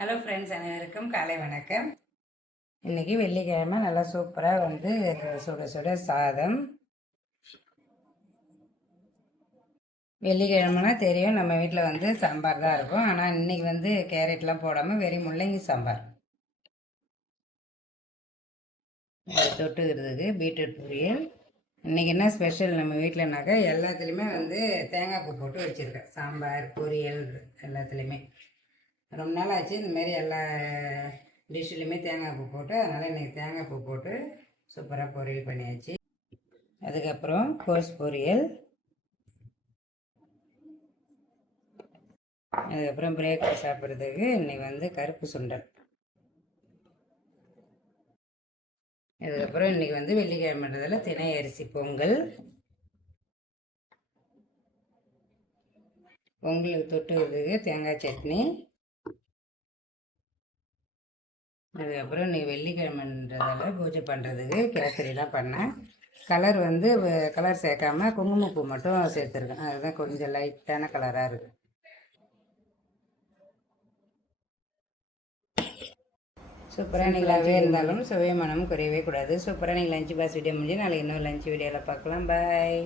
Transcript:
Hello friends, அனைவருக்கும் காலை வணக்கம். இன்றைக்கி வெள்ளிக்கிழமை நல்லா சூப்பராக சுட சுட சாதம். வெள்ளிக்கிழமைனா தெரியும் நம்ம வீட்டில் சாம்பார் தான் இருக்கும். ஆனால் இன்றைக்கி கேரட்லாம் போடாமல் வெறும் முள்ளங்கி சாம்பார். தொட்டுக்கிறதுக்கு பீட்ரூட் பொரியல். இன்றைக்கி என்ன ஸ்பெஷல் நம்ம வீட்டில்னாக்கா எல்லாத்துலேயுமே தேங்காய் பூ போட்டு வச்சுருக்கேன். சாம்பார் பொரியல் எல்லாத்துலேயுமே ரொம்ப நாள் ஆச்சு இந்தமாரி எல்லா டிஷ்ஷுலையுமே தேங்காய் பூ போட்டு, அதனால் இன்றைக்கி தேங்காய் பூ போட்டு சூப்பராக பொரியல் பண்ணியாச்சு. அதுக்கப்புறம் கோஸ் பொரியல், அதுக்கப்புறம் பிரேக்ஃபாஸ்ட் சாப்பிட்றதுக்கு இன்றைக்கி கருப்பு சுண்டல். அதுக்கப்புறம் இன்றைக்கி வெள்ளிக்கிழமைன்றதில் தினை அரிசி பொங்கல். பொங்கலுக்கு தொட்டுக்கிறதுக்கு தேங்காய் சட்னி. அதுக்கப்புறம் இன்றைக்கி வெள்ளிக்கிழமைன்றதால பூஜை பண்ணுறதுக்கு கேசரிலாம் பண்ணேன். கலர் கலர் சேர்க்காம குங்குமப்பூ மட்டும் சேர்த்துருக்கேன். அதுதான் கொஞ்சம் லைட்டான கலராக இருக்குது. சூப்பராக நீங்களாகவே இருந்தாலும் சுவை மனம் குறையவே கூடாது. சூப்பராக நீங்கள் லஞ்ச் பாக்ஸ் வீடியோ முடிஞ்சு நாளைக்கு இன்னொரு லஞ்ச் வீடியோவில் பார்க்கலாம். பாய்.